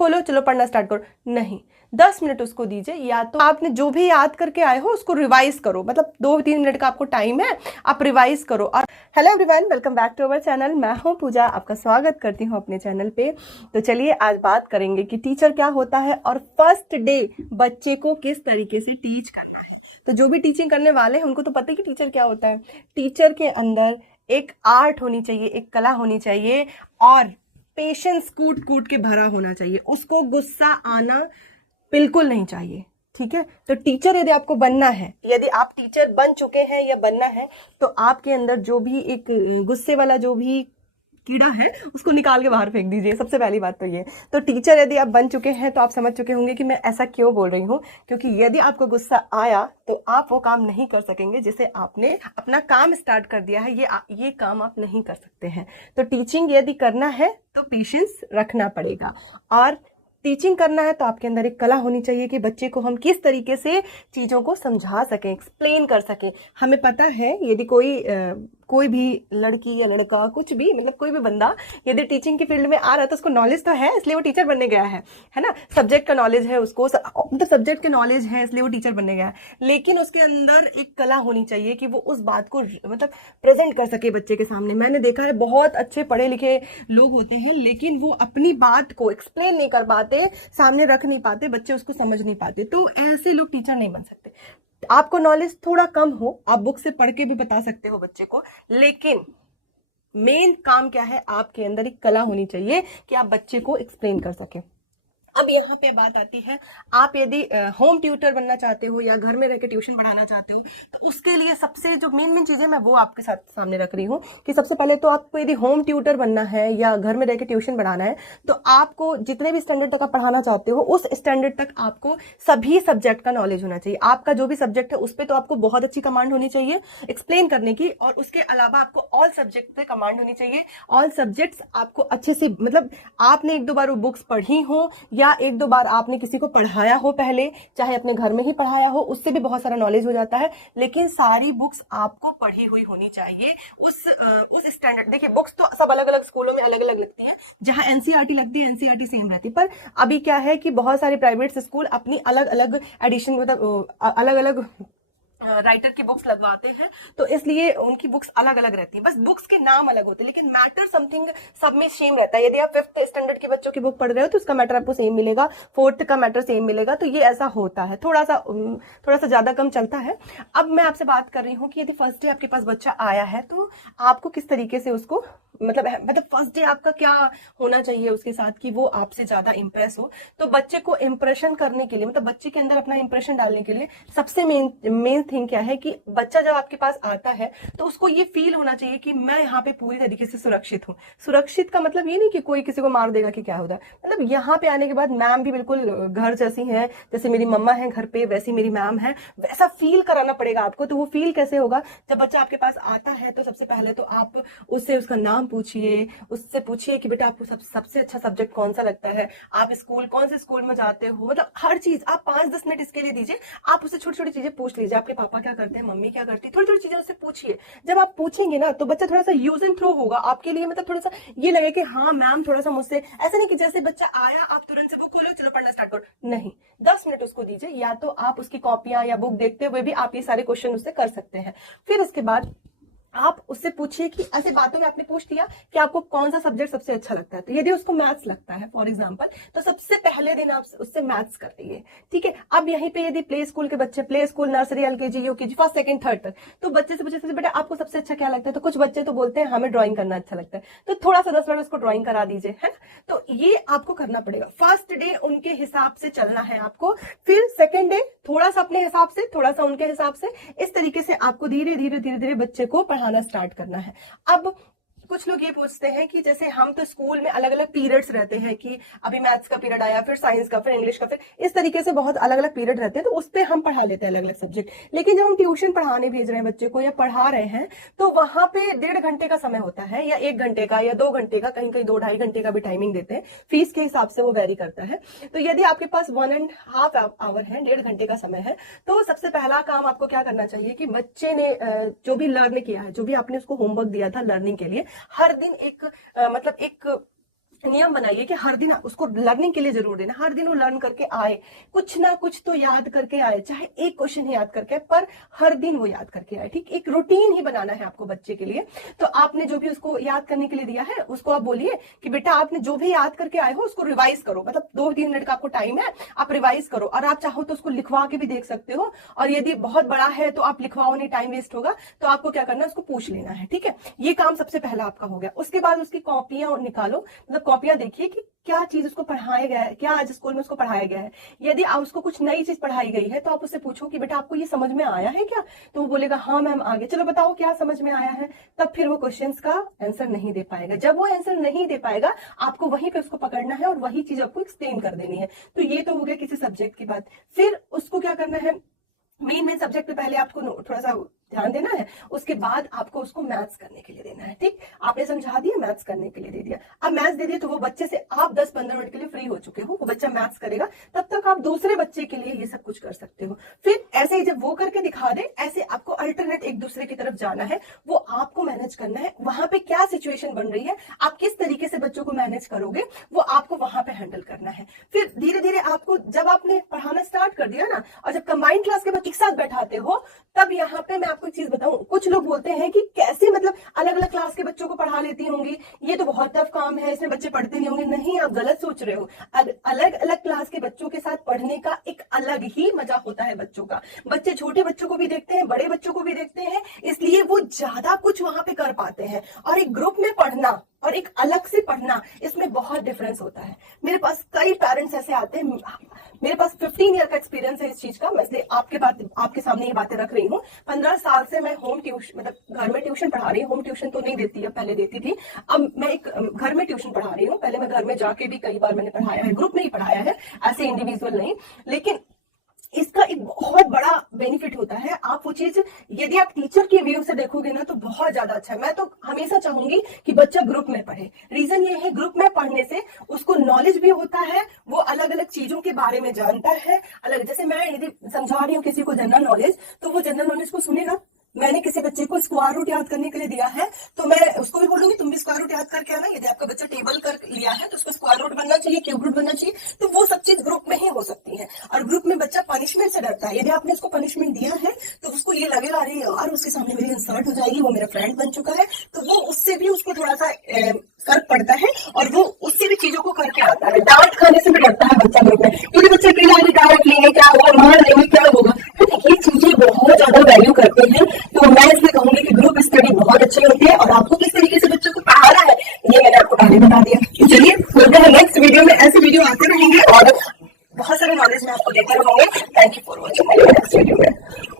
खोलो चलो पढ़ना स्टार्ट करो, नहीं, 10 मिनट उसको दीजिए। या तो आपने जो भी याद करके आए हो उसको रिवाइज करो, मतलब 2-3 मिनट का आपको टाइम है, आप रिवाइज करो। और hello everyone, welcome back to our channel. मैं हूं पूजा, आपका स्वागत करती हूं अपने चैनल पे। तो चलिए आज बात करेंगे कि टीचर क्या होता है और फर्स्ट डे बच्चे को किस तरीके से टीच करना है। तो जो भी टीचिंग करने वाले हैं उनको तो पता है कि टीचर क्या होता है। टीचर के अंदर एक आर्ट होनी चाहिए, एक कला होनी चाहिए और पेशेंस कूट कूट के भरा होना चाहिए। उसको गुस्सा आना बिल्कुल नहीं चाहिए, ठीक है। तो टीचर यदि आपको बनना है, यदि आप टीचर बन चुके हैं या बनना है, तो आपके अंदर जो भी एक गुस्से वाला जो भी कीड़ा है उसको निकाल के बाहर फेंक दीजिए। सबसे पहली बात तो ये। तो टीचर यदि आप बन चुके हैं तो आप समझ चुके होंगे कि मैं ऐसा क्यों बोल रही हूँ, क्योंकि यदि आपको गुस्सा आया तो आप वो काम नहीं कर सकेंगे जिसे आपने अपना काम स्टार्ट कर दिया है, ये काम आप नहीं कर सकते हैं। तो टीचिंग यदि करना है तो पेशेंस रखना पड़ेगा। और टीचिंग करना है तो आपके अंदर एक कला होनी चाहिए कि बच्चे को हम किस तरीके से चीज़ों को समझा सकें, एक्सप्लेन कर सकें। हमें पता है यदि कोई भी लड़की या लड़का, कुछ भी, मतलब कोई भी बंदा यदि टीचिंग की फील्ड में आ रहा है तो उसको नॉलेज तो है, इसलिए वो टीचर बनने गया है ना। सब्जेक्ट का नॉलेज है उसको, मतलब सब्जेक्ट के नॉलेज है इसलिए वो टीचर बनने गया है। लेकिन उसके अंदर एक कला होनी चाहिए कि वो उस बात को मतलब प्रेजेंट कर सके बच्चे के सामने। मैंने देखा है बहुत अच्छे पढ़े लिखे लोग होते हैं लेकिन वो अपनी बात को एक्सप्लेन नहीं कर पाते, सामने रख नहीं पाते, बच्चे उसको समझ नहीं पाते। तो ऐसे लोग टीचर नहीं बन सकते। आपको नॉलेज थोड़ा कम हो, आप बुक से पढ़ के भी बता सकते हो बच्चे को, लेकिन मेन काम क्या है, आपके अंदर एक कला होनी चाहिए कि आप बच्चे को एक्सप्लेन कर सके। अब यहाँ पे बात आती है, आप यदि होम ट्यूटर बनना चाहते हो या घर में रहकर ट्यूशन पढ़ाना चाहते हो तो उसके लिए सबसे जो मेन चीजें मैं वो आपके साथ सामने रख रही हूँ कि सबसे पहले तो आपको यदि होम ट्यूटर बनना है या घर में रहकर ट्यूशन पढ़ाना है तो आपको जितने भी स्टैंडर्ड तक आप पढ़ाना चाहते हो उस स्टैंडर्ड तक आपको सभी सब्जेक्ट का नॉलेज होना चाहिए। आपका जो भी सब्जेक्ट है उस पर तो आपको बहुत अच्छी कमांड होनी चाहिए एक्सप्लेन करने की, और उसके अलावा आपको ऑल सब्जेक्ट पे कमांड होनी चाहिए। ऑल सब्जेक्ट्स आपको अच्छे से, मतलब आपने 1-2 बार वो बुक्स पढ़ी हो या 1-2 बार आपने किसी को पढ़ाया हो, पहले चाहे अपने घर में ही पढ़ाया हो, उससे भी बहुत सारा नॉलेज हो जाता है। लेकिन सारी बुक्स आपको पढ़ी हुई होनी चाहिए उस स्टैंडर्ड। देखिए बुक्स तो सब अलग अलग स्कूलों में अलग अलग लगती हैं, जहां एनसीईआरटी लगती है एनसीईआरटी सेम रहती है। पर अभी क्या है कि बहुत सारे प्राइवेट स्कूल अपनी अलग अलग एडिशन, मतलब अलग अलग राइटर की बुक्स लगवाते हैं, तो इसलिए उनकी बुक्स अलग अलग रहती है, बस बुक्स के नाम अलग होते हैं लेकिन मैटर समथिंग सब में सेम रहता है। यदि आप 5th स्टैंडर्ड के बच्चों की बुक पढ़ रहे हो तो उसका मैटर आपको सेम मिलेगा, 4th का मैटर सेम मिलेगा। तो ये ऐसा होता है, थोड़ा सा ज्यादा कम चलता है। अब मैं आपसे बात कर रही हूँ कि यदि फर्स्ट डे आपके पास बच्चा आया है तो आपको किस तरीके से उसको मतलब फर्स्ट डे आपका क्या होना चाहिए उसके साथ कि वो आपसे ज्यादा इंप्रेस हो। तो बच्चे को इंप्रेशन करने के लिए, मतलब बच्चे के अंदर अपना इंप्रेशन डालने के लिए सबसे मेन थिंग क्या है कि बच्चा जब आपके पास आता है तो उसको ये फील होना चाहिए कि मैं यहाँ पे पूरी तरीके से सुरक्षित हूँ। सुरक्षित का मतलब ये नहीं कि कोई किसी को मार देगा कि क्या होता है, मतलब यहाँ पे आने के बाद मैम भी बिल्कुल घर जैसी है, जैसे मेरी मम्मा है घर पे वैसी मेरी मैम है, वैसा फील कराना पड़ेगा आपको। तो वो फील कैसे होगा, जब बच्चा आपके पास आता है तो सबसे पहले तो आप उससे उसका नाम पूछिए, उससे पूछिए कि बेटा आपको सबसे अच्छा सब्जेक्ट कौन सा लगता है, आप स्कूल कौन से स्कूल में जाते हो, मतलब हर चीज आप 5-10 मिनट इसके लिए दीजिए। आप उससे छोटी छोटी चीजें पूछ लीजिए, आपके पापा क्या करते हैं, मम्मी क्या करती है, थोड़ी थोड़ी चीजें उससे पूछिए। जब आप पूछेंगे ना तो बच्चा थोड़ा सा यूज एंड थ्रो होगा आपके लिए, मतलब थोड़ा सा ये लगे कि हाँ मैम थोड़ा सा मुझसे, ऐसा नहीं कि जैसे बच्चा आया आप तुरंत से वो खोलो चलो पढ़ना स्टार्ट करो, नहीं, 10 मिनट उसको दीजिए। या तो आप उसकी कॉपियां या बुक देखते हुए भी आप ये सारे क्वेश्चन उससे कर सकते हैं। फिर उसके बाद आप उससे पूछिए कि ऐसे बातों में आपने पूछ दिया कि आपको कौन सा सब्जेक्ट सबसे अच्छा लगता है। तो यदि उसको मैथ्स लगता है फॉर एग्जांपल, तो सबसे पहले दिन आप उससे मैथ्स कर लीजिए, ठीक है। अब यहीं पे यदि प्ले स्कूल के बच्चे, play school nursery LKG UKG first second third तक, तो बच्चे से पूछे बेटा आपको सबसे अच्छा क्या लगता है, तो कुछ बच्चे तो बोलते हैं हमें ड्राइंग करना अच्छा लगता है, तो थोड़ा सा 10 मिनट उसको ड्राइंग करा दीजिए, है ना। तो ये आपको करना पड़ेगा, फर्स्ट डे उनके हिसाब से चलना है आपको, फिर सेकेंड डे थोड़ा सा अपने हिसाब से, थोड़ा सा उनके हिसाब से, इस तरीके से आपको धीरे धीरे धीरे धीरे बच्चे को पढ़ाना स्टार्ट करना है। अब कुछ लोग ये पूछते हैं कि जैसे हम तो स्कूल में अलग अलग पीरियड्स रहते हैं कि अभी मैथ्स का पीरियड आया, फिर साइंस का, फिर इंग्लिश का, फिर इस तरीके से बहुत अलग अलग पीरियड रहते हैं, तो उस पर हम पढ़ा लेते हैं अलग अलग सब्जेक्ट। लेकिन जब हम ट्यूशन पढ़ाने भेज रहे हैं बच्चे को या पढ़ा रहे हैं तो वहां पे 1.5 घंटे का समय होता है, या 1 घंटे का, या 2 घंटे का, कहीं कहीं 2-2.5 घंटे का भी टाइमिंग देते हैं, फीस के हिसाब से वो वेरी करता है। तो यदि आपके पास 1.5 आवर है, 1.5 घंटे का समय है, तो सबसे पहला काम आपको क्या करना चाहिए कि बच्चे ने जो भी लर्न किया है, जो भी आपने उसको होमवर्क दिया था लर्निंग के लिए, हर दिन एक नियम बनाइए कि हर दिन उसको लर्निंग के लिए जरूर देना, हर दिन वो लर्न करके आए, कुछ ना कुछ तो याद करके आए, चाहे एक क्वेश्चन ही याद करके आए, पर हर दिन वो याद करके आए। ठीक, एक रूटीन ही बनाना है आपको बच्चे के लिए। तो आपने जो भी उसको याद करने के लिए दिया है उसको आप बोलिए कि बेटा आपने जो भी याद करके आए हो उसको रिवाइज करो, मतलब 2-3 मिनट का आपको टाइम है, आप रिवाइज करो। और आप चाहो तो उसको लिखवा के भी देख सकते हो, और यदि बहुत बड़ा है तो आप लिखवाओ नहीं, टाइम वेस्ट होगा। तो आपको क्या करना है, उसको पूछ लेना है। ठीक है, ये काम सबसे पहला आपका हो गया। उसके बाद उसकी कॉपियां निकालो, मतलब कॉपियां देखिए कि क्या चीज उसको पढ़ाया गया है, क्या आज स्कूल में उसको पढ़ाया गया है। यदि आप उसको कुछ नई चीज पढ़ाई गई है तो आप उससे पूछो कि बेटा आपको ये समझ में आया है क्या, तो वो बोलेगा हाँ मैम आगे, चलो बताओ क्या समझ में आया है। तब फिर वो क्वेश्चंस का आंसर नहीं दे पाएगा। जब वो आंसर नहीं दे पाएगा आपको वहीं पे उसको पकड़ना है और वही चीज आपको एक्सप्लेन कर देनी है। तो ये तो हो गया किसी सब्जेक्ट की बात। फिर उसको क्या करना है, मेन सब्जेक्ट पे पहले आपको थोड़ा सा ध्यान देना है, उसके बाद आपको उसको मैथ्स करने के लिए देना है। ठीक, आपने समझा दिया, मैथ्स करने के लिए दे दिया। अब मैथ्स दे दिया तो वो बच्चे से आप 10-15 मिनट के लिए फ्री हो चुके हो, वो बच्चा मैथ्स करेगा, तब तक आप दूसरे बच्चे के लिए ये सब कुछ कर सकते हो। फिर ऐसे ही जब वो करके दिखा दे, ऐसे आपको अल्टरनेट एक दूसरे की तरफ जाना है, वो आपको मैनेज करना है। वहां पे क्या सिचुएशन बन रही है, आप किस तरीके से बच्चों को मैनेज करोगे, वो आपको वहां पे हैंडल करना है। फिर धीरे धीरे आपको, जब आपने पढ़ाना स्टार्ट कर दिया ना, और जब कंबाइंड क्लास के बच्चे एक साथ बैठाते हो, तब यहाँ पे मैं आपको एक चीज बताऊं, कुछ लोग बोलते हैं कि कैसे मतलब अलग अलग क्लास के बच्चों को पढ़ा लेती होंगी, ये तो बहुत टफ काम है, इसमें बच्चे पढ़ते नहीं होंगे। नहीं, आप गलत सोच रहे हो। अलग अलग क्लास के बच्चों के साथ पढ़ने का एक अलग ही मजा होता है बच्चों का। बच्चे छोटे बच्चों को भी देखते हैं, बड़े बच्चों को भी देखते हैं, इसलिए वो ज्यादा कुछ वहां पे कर पाते हैं। और एक ग्रुप में पढ़ना और एक अलग से पढ़ना, इसमें बहुत डिफरेंस होता है। मेरे पास कई पेरेंट्स ऐसे आते हैं, मेरे पास 15 ईयर का एक्सपीरियंस है इस चीज का, मैं इसलिए आपके सामने ये बातें रख रही हूँ। 15 साल से मैं होम ट्यूशन, मतलब घर में ट्यूशन पढ़ा रही हूँ। होम ट्यूशन तो नहीं देती, अब पहले देती थी, अब मैं एक घर में ट्यूशन पढ़ा रही हूँ। पहले मैं घर में जाके भी कई बार मैंने पढ़ाया है, ग्रुप में ही पढ़ाया है, ऐसे इंडिविजुअल नहीं। लेकिन इसका एक बहुत बड़ा बेनिफिट होता है। आप वो चीज यदि आप टीचर के व्यू से देखोगे ना, तो बहुत ज्यादा अच्छा है। मैं तो हमेशा चाहूंगी कि बच्चा ग्रुप में पढ़े। रीजन ये है, ग्रुप में पढ़ने से उसको नॉलेज भी होता है, वो अलग अलग चीजों के बारे में जानता है। अलग, जैसे मैं यदि समझा रही हूँ किसी को जनरल नॉलेज, तो वो जनरल नॉलेज को सुनेगा। मैंने किसी बच्चे को स्क्वायर रूट याद करने के लिए दिया है, तो मैं उसको भी बोलूंगी तुम भी स्क्वायर रूट याद करके आना। यदि आपका बच्चा टेबल कर लिया है तो उसको स्क्वायर रूट बनना चाहिए, क्यूब रूट बनना चाहिए। तो वो सब चीज ग्रुप में ही हो सकती है। और ग्रुप में बच्चा पनिशमेंट से डरता है। यदि आपने उसको पनिशमेंट दिया है तो उसको ये लगेगा अरे यार उसके सामने मेरी इंसल्ट हो जाएगी, वो मेरा फ्रेंड बन चुका है, तो वो उससे भी उसको थोड़ा सा फर्क पड़ता है और वो उससे भी चीजों को करके आता है। डांट खाने से भी डरता है बच्चा ग्रुप में। यदि बच्चे डांट लेंगे, क्या होगा, मार लेंगे, क्या होगा, ये चीजें बहुत ज्यादा वैल्यू करते हैं। तो मैं इसलिए कहूंगी कि ग्रुप स्टडी बहुत अच्छी होती है। और आपको किस तरीके से बच्चों को पढ़ाना है ये मैंने आपको पहले बता दिया। तो चलिए मिलते हैं नेक्स्ट वीडियो में। ऐसे वीडियो आते रहेंगे और बहुत सारे नॉलेज में आपको देते रहूंगे। Thank you for watching my next video में।